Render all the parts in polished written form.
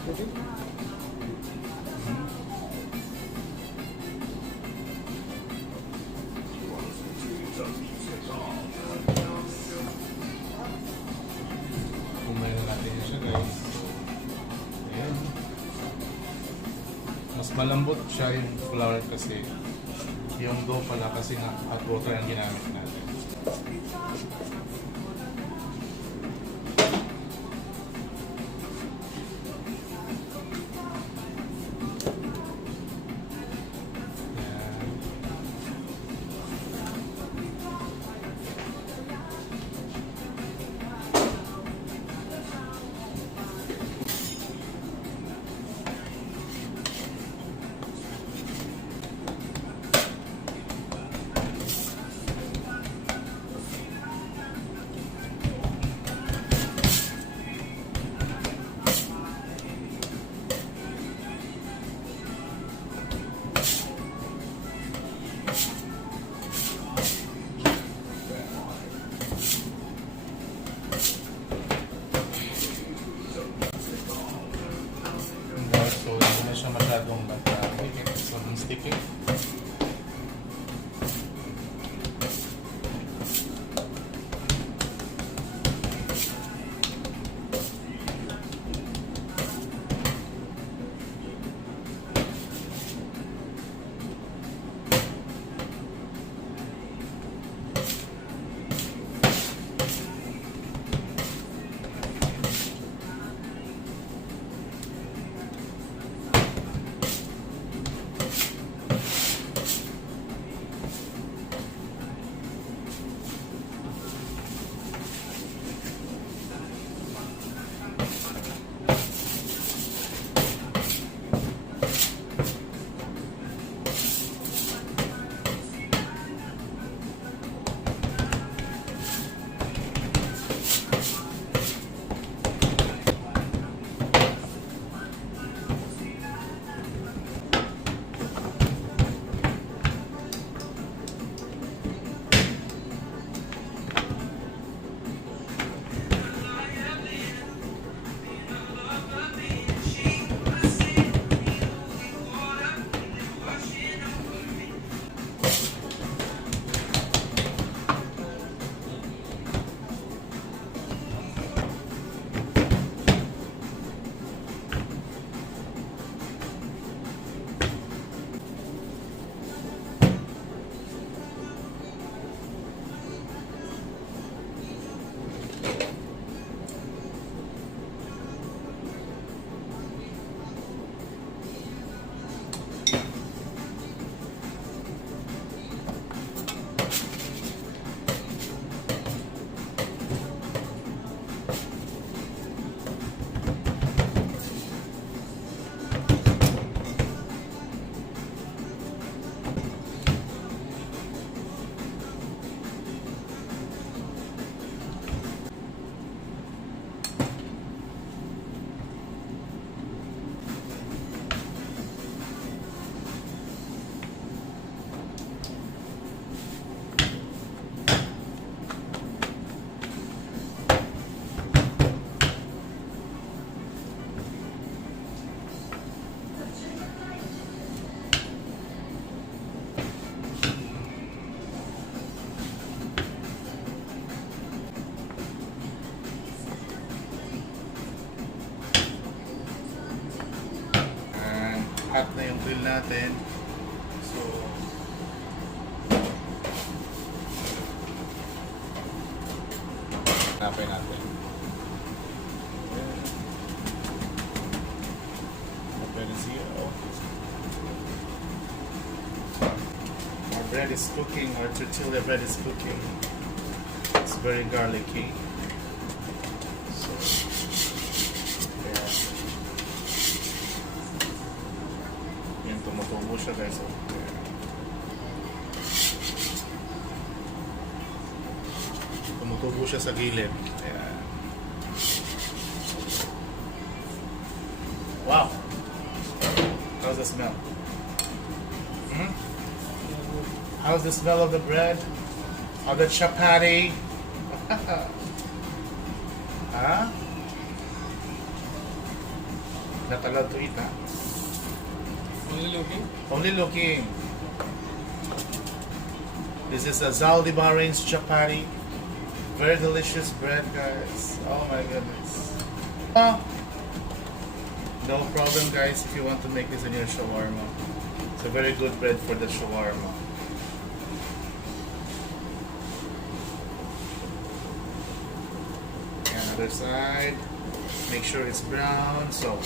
Kumain na natin yun siya, guys. Ayan. Mas malambot siya yung flour kasi yung dough pala kasi nga hot water ang ginamit natin. So, hindi na siya masyadong sobrang sticky. Hot na yung grill natin. So, hanapin natin. Open is here. Our bread is cooking. Our tortilla bread is cooking. It's very garlicky. So, tumutubo siya, guys. Tumutubo siya sa gilid. Ayan. Wow! How's the smell? Hmm? How's the smell of the bread? Of the chapati? Huh? Not allowed to eat, huh? Only looking? Only looking. This is a Zaldi Bahrain's Chappatti. Very delicious bread, guys. Oh my goodness. No problem, guys, if you want to make this in your shawarma. It's a very good bread for the shawarma. And other side. Make sure it's brown. So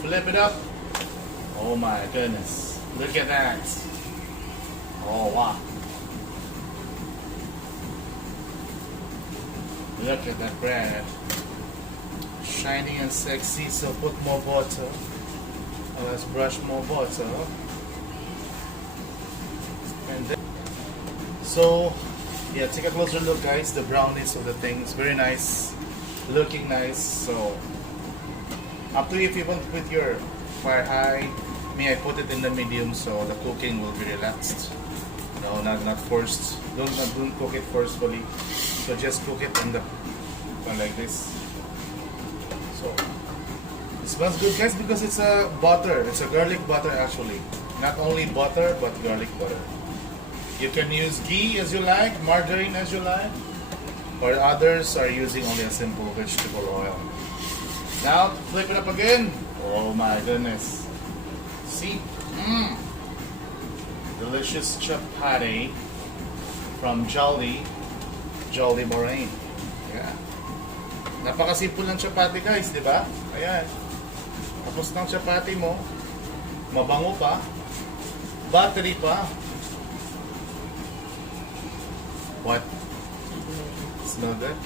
flip it up. Oh my goodness. Look at that. Oh wow. Look at that bread. Shiny and sexy, so put more butter. Let's brush more butter. And then, so, yeah, take a closer look, guys. The brownness of the thing is very nice. Looking nice. So, up to you if you want to put your fire high. Me, I put it in the medium so the cooking will be relaxed. No, not forced. Don't cook it forcefully. So just cook it in the like this. So it smells good, guys, because it's a butter. It's a garlic butter actually. Not only butter but garlic butter. You can use ghee as you like, margarine as you like, or others are using only a simple vegetable oil. Now flip it up again. Oh my goodness. See? Delicious chapati from Jolly Bahrain. Yeah. Napakasimple ng chapati, guys, di ba? Ayan. Tapos ng chapati mo, mabango pa, battery pa. What? Smell good?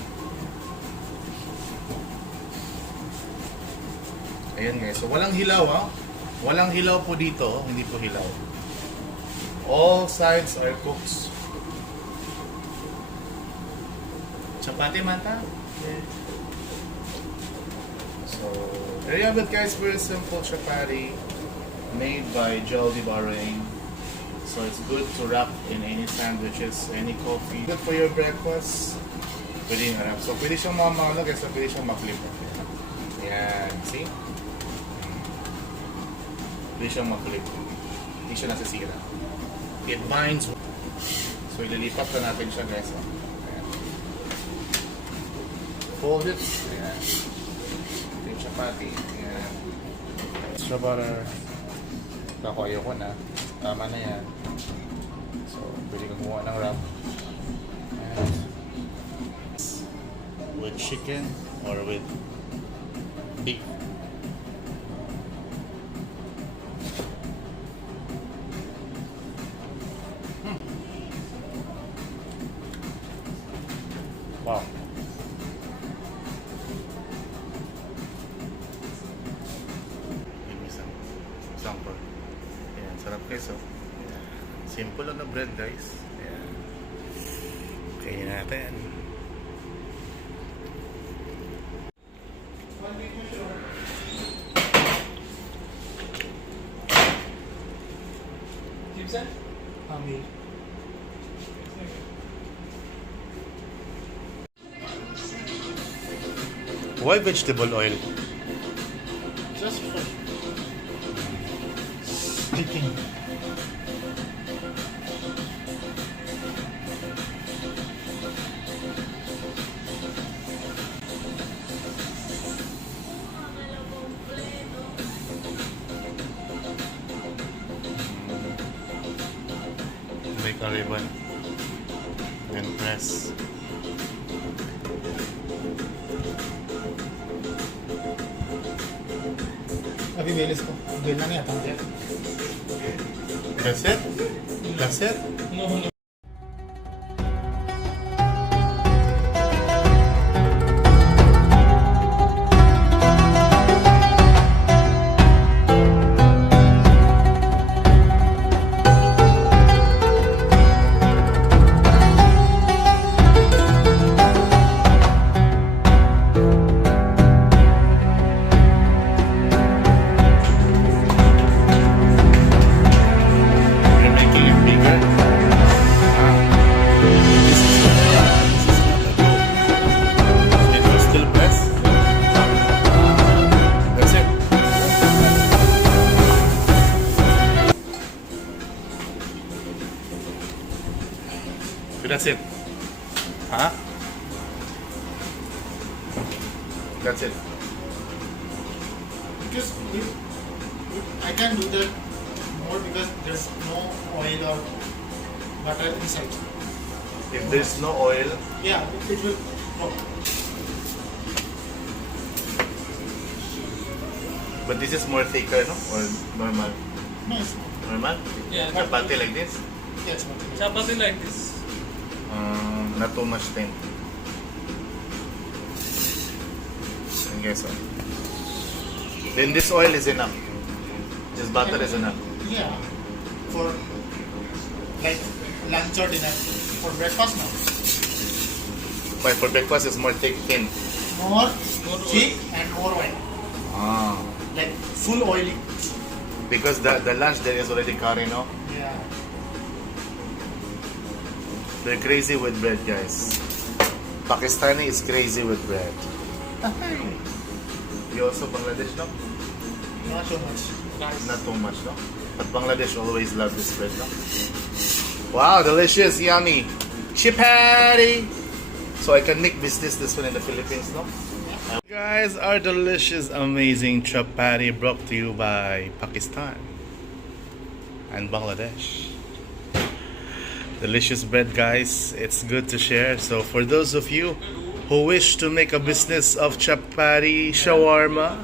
Ayan, guys. So walang hilaw, ha? Walang hilaw po dito, hindi po hilaw. All sides are cooked. Chapati manta. So there you have it, guys. Very simple chapati made by Jolly Bahrain. So it's good to wrap in any sandwiches, any coffee. Good for your breakfast. Pwede yung wrap. So pwede siyang mga guys. So pwede siyang ma-flip. Yan. See? Pwede siyang ma-flip. Hindi siya nasisira. It binds. So ililipat na natin siya, guys. Fold it. Ayan. Ito yung chapati. Ayan. Extra butter. Ako ayoko na. Tama na yan. So, pwede kang gumawa ng wrap. Ayan. With chicken or with beef. Wow. Example. Ayan, sarap guys, oh. Simple lang na bread, guys. Ayan. Kainin natin. Gibson? Ami. Why vegetable oil? Just for Sticking. Make a ribbon and press. Nabibilis ko. Ganyan lang yata. That's it? That's it? No. We're making it bigger. That's it. Huh? That's it. Because I can do that more because there's no oil or butter inside. If there's no oil, Yeah, it will work. but this is more thicker, no? Or normal? No, it's not. Normal? Yeah, Chapati like this? Yeah, it's not. Chappatti like this. Not too much thin. I guess so. Then this oil is enough. This butter is enough. Yeah, for like lunch or dinner. For breakfast, no. But for breakfast, it's more thick, thin. More More thick and more oil. Ah. Like full oily. Because the lunch there is already curry, no? Yeah. They're crazy with bread, guys. Pakistani is crazy with bread. You also Bangladesh, no? Not so much. Nice. Not too much, no? But Bangladesh always love this bread, no? Wow, delicious, yummy. Chappatti! So I can make this one in the Philippines, no? Guys, our delicious, amazing chapati brought to you by Pakistan and Bangladesh. Delicious bread, guys. It's good to share. So for those of you who wish to make a business of chapati shawarma,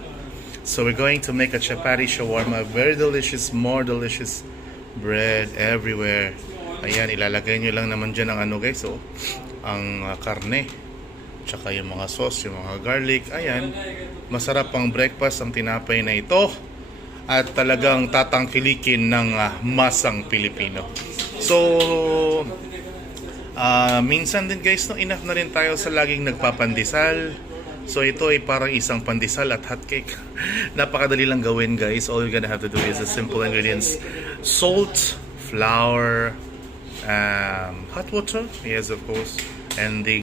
so we're going to make a chapati shawarma. Very delicious, more delicious bread everywhere. Ayan, ilalagay nyo lang naman dyan ang ano guys, so ang karne, tsaka yung mga sauce, yung mga garlic. Ayan, masarap pang breakfast ang tinapay na ito at talagang tatangkilikin ng masang Pilipino. So, minsan din guys, no, enough na rin tayo sa laging nagpapandesal. So ito ay parang isang pandesal at hotcake. Napakadali lang gawin guys. All you're gonna have to do is the simple ingredients: salt, flour, hot water, yes of course, and the